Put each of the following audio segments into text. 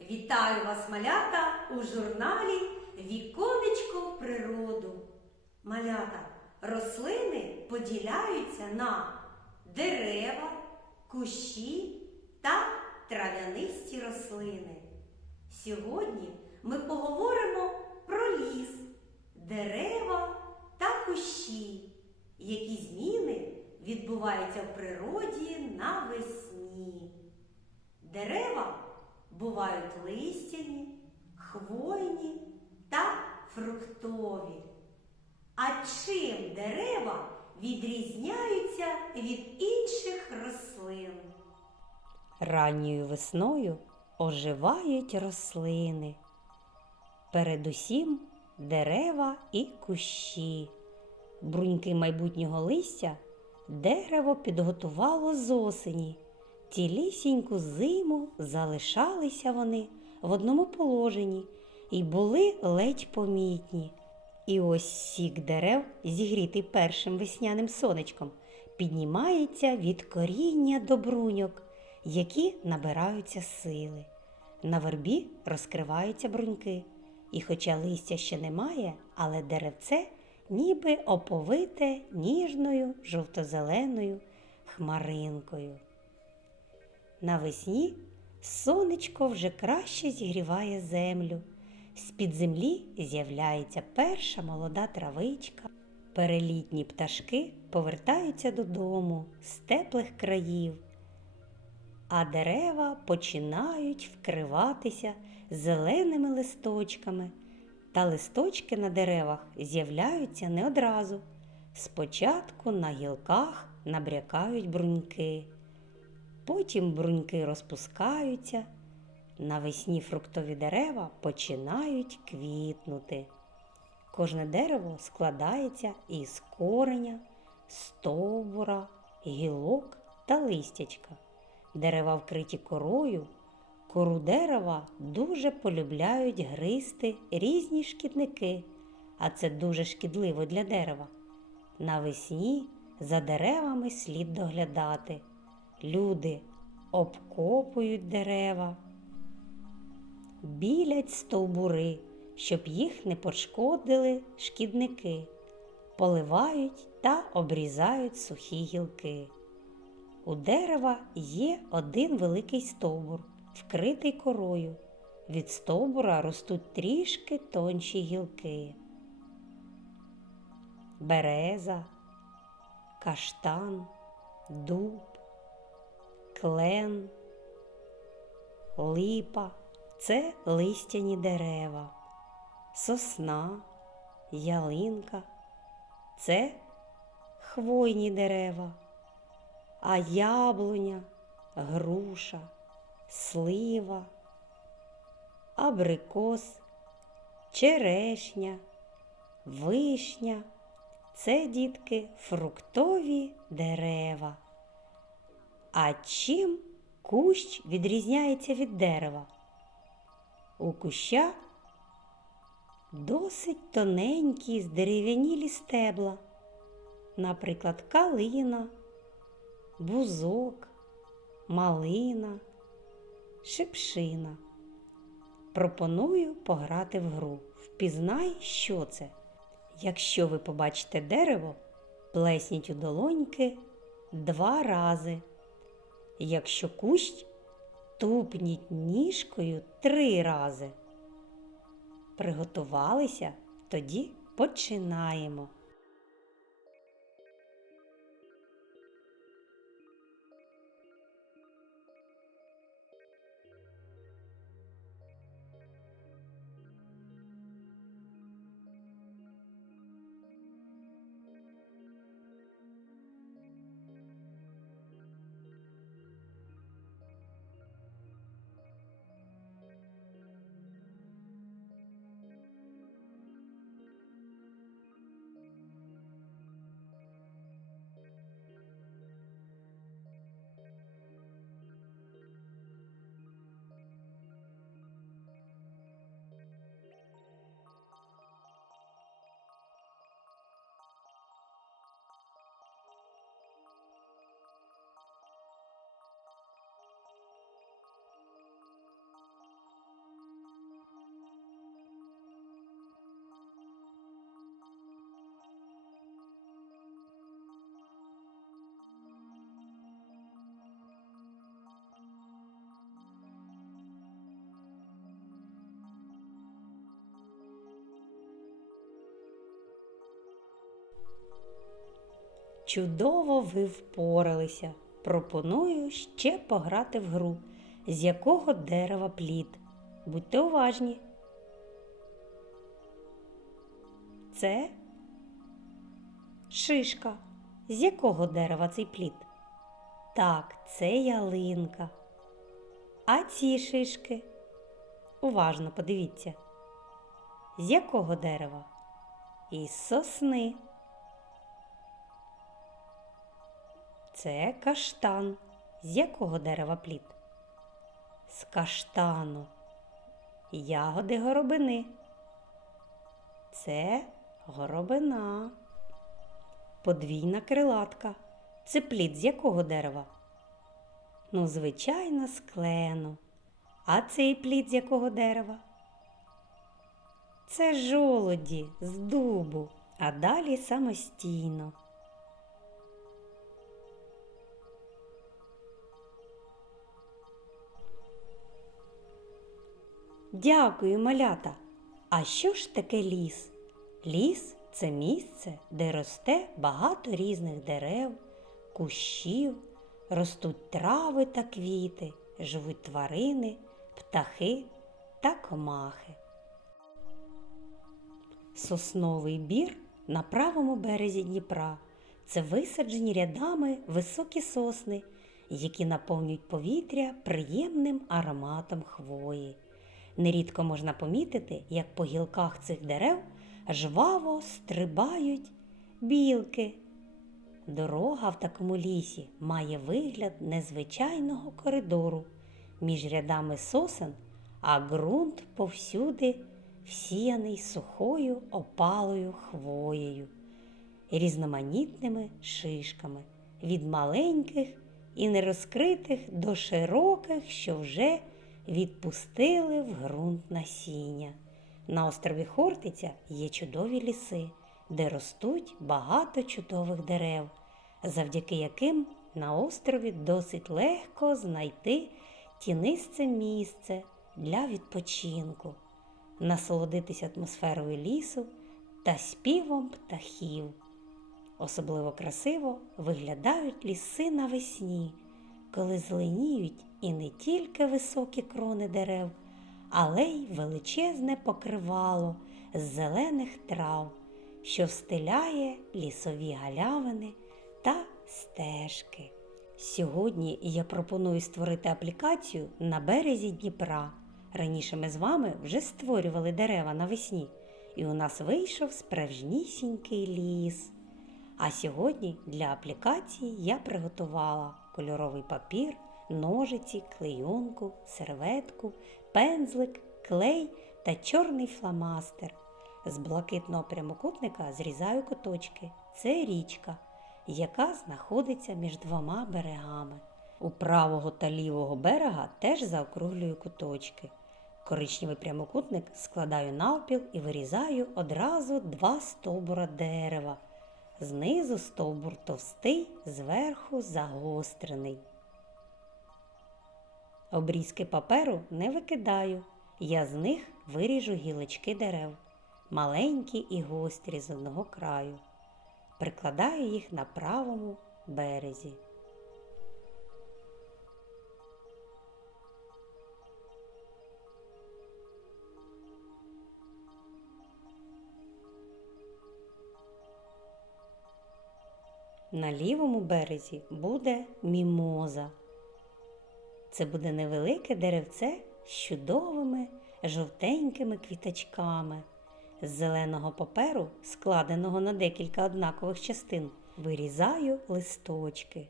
Вітаю вас, малята, у журналі Віконечко в природу. Малята, рослини поділяються на дерева, кущі та трав'янисті рослини. Сьогодні ми поговоримо про ліс, дерева та кущі, які зміни відбуваються в природі навесні. Дерева бувають листяні, хвойні та фруктові. А чим дерева відрізняються від інших рослин? Ранньою весною оживають рослини. Передусім дерева і кущі. Бруньки майбутнього листя дерево підготувало з осені. Цілісіньку зиму залишалися вони в одному положенні і були ледь помітні. І ось сік дерев, зігрітий першим весняним сонечком, піднімається від коріння до бруньок, які набираються сили. На вербі розкриваються бруньки, і хоча листя ще немає, але деревце ніби оповите ніжною жовто-зеленою хмаринкою. Навесні сонечко вже краще зігріває землю. З-під землі з'являється перша молода травичка. Перелітні пташки повертаються додому з теплих країв, а дерева починають вкриватися зеленими листочками. Та листочки на деревах з'являються не одразу. Спочатку на гілках набрякають бруньки. Потім бруньки розпускаються. Навесні фруктові дерева починають квітнути. Кожне дерево складається із кореня, стовбура, гілок та листячка. Дерева вкриті корою. Кору дерева дуже полюбляють гризти різні шкідники, а це дуже шкідливо для дерева. Навесні за деревами слід доглядати. Люди обкопують дерева, білять стовбури, щоб їх не пошкодили шкідники, поливають та обрізають сухі гілки. У дерева є один великий стовбур, вкритий корою. Від стовбура ростуть трішки тонші гілки. Береза, каштан, дуб, клен, липа це листяні дерева, сосна, ялинка це хвойні дерева, а яблуня, груша, слива, абрикос, черешня, вишня це дітки фруктові дерева. А чим кущ відрізняється від дерева? У куща досить тоненькі здерев'янілі стебла, наприклад, калина, бузок, малина, шипшина. Пропоную пограти в гру. Впізнай, що це. Якщо ви побачите дерево, плесніть у долоньки два рази. Якщо кущ, тупніть ніжкою три рази. Приготувалися? Тоді починаємо. Чудово ви впоралися. Пропоную ще пограти в гру, з якого дерева плід. Будьте уважні. Це шишка. З якого дерева цей плід? Так, це ялинка. А ці шишки? Уважно подивіться. З якого дерева? Із сосни. Це каштан. З якого дерева плід? З каштану. Ягоди горобини. Це горобина. Подвійна крилатка. Це плід з якого дерева? Ну, звичайно, з клену. А цей плід з якого дерева? Це жолоді з дубу, а далі самостійно. Дякую, малята. А що ж таке ліс? Ліс це місце, де росте багато різних дерев, кущів, ростуть трави та квіти, живуть тварини, птахи та комахи. Сосновий бір на правому березі Дніпра. Це висаджені рядами високі сосни, які наповнюють повітря приємним ароматом хвої. Нерідко можна помітити, як по гілках цих дерев жваво стрибають білки. Дорога в такому лісі має вигляд незвичайного коридору між рядами сосен, а ґрунт повсюди всіяний сухою опалою хвоєю, різноманітними шишками від маленьких і нерозкритих до широких, що вже відпустили в ґрунт насіння. На острові Хортиця є чудові ліси, де ростуть багато чудових дерев, завдяки яким на острові досить легко знайти тінисте місце для відпочинку, насолодитися атмосферою лісу та співом птахів. Особливо красиво виглядають ліси навесні, коли зеленіють і не тільки високі крони дерев, але й величезне покривало з зелених трав, що встиляє лісові галявини та стежки. Сьогодні я пропоную створити аплікацію на березі Дніпра. Раніше ми з вами вже створювали дерева навесні, і у нас вийшов справжнісінький ліс. А сьогодні для аплікації я приготувала кольоровий папір, ножиці, клейонку, серветку, пензлик, клей та чорний фломастер. З блакитного прямокутника зрізаю куточки. Це річка, яка знаходиться між двома берегами. У правого та лівого берега теж заокруглюю куточки. Коричневий прямокутник складаю навпіл і вирізаю одразу два стовбура дерева. Знизу стовбур товстий, зверху загострений. Обрізки паперу не викидаю. Я з них виріжу гілочки дерев, маленькі і гострі з одного краю. Прикладаю їх на правому березі. На лівому березі буде мімоза. Це буде невелике деревце з чудовими жовтенькими квіточками. З зеленого паперу, складеного на декілька однакових частин, вирізаю листочки.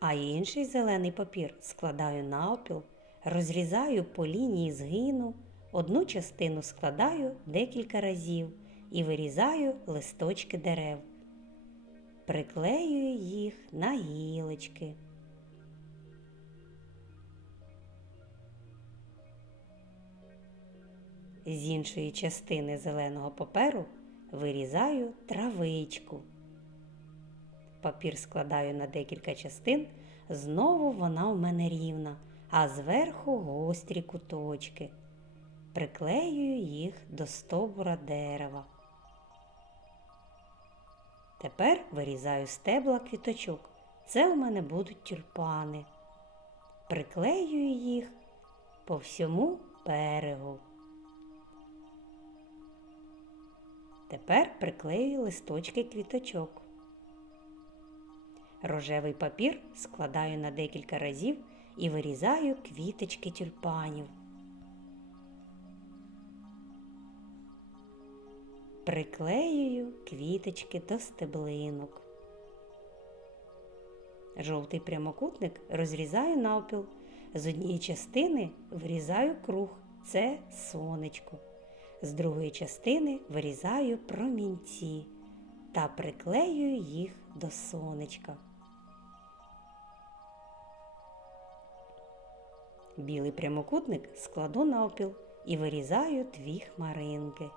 А інший зелений папір складаю навпіл, розрізаю по лінії згину, одну частину складаю декілька разів і вирізаю листочки дерев. Приклеюю їх на гілочки. З іншої частини зеленого паперу вирізаю травичку. Папір складаю на декілька частин, знову вона у мене рівна, а зверху гострі куточки. Приклеюю їх до стовбура дерева. Тепер вирізаю стебла квіточок. Це у мене будуть тюльпани. Приклеюю їх по всьому берегу. Тепер приклеюю листочки квіточок. Рожевий папір складаю на декілька разів і вирізаю квіточки тюльпанів. Приклеюю квіточки до стеблинок. Жовтий прямокутник розрізаю навпіл. З однієї частини вирізаю круг це сонечко. З другої частини вирізаю промінці та приклеюю їх до сонечка. Білий прямокутник складу навпіл і вирізаю дві хмаринки.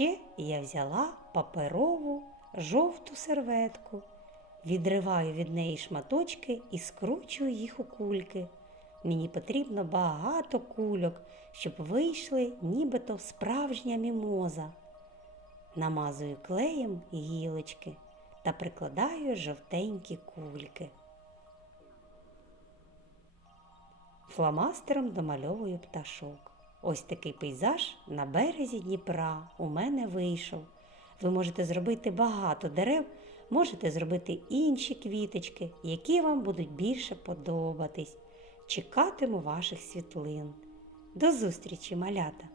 Ще я взяла паперову жовту серветку, відриваю від неї шматочки і скручую їх у кульки. Мені потрібно багато кульок, щоб вийшли нібито справжня мімоза. Намазую клеєм гілочки та прикладаю жовтенькі кульки. Фломастером домальовую пташок. Ось такий пейзаж на березі Дніпра у мене вийшов. Ви можете зробити багато дерев, можете зробити інші квіточки, які вам будуть більше подобатись. Чекатиму ваших світлин. До зустрічі, малята!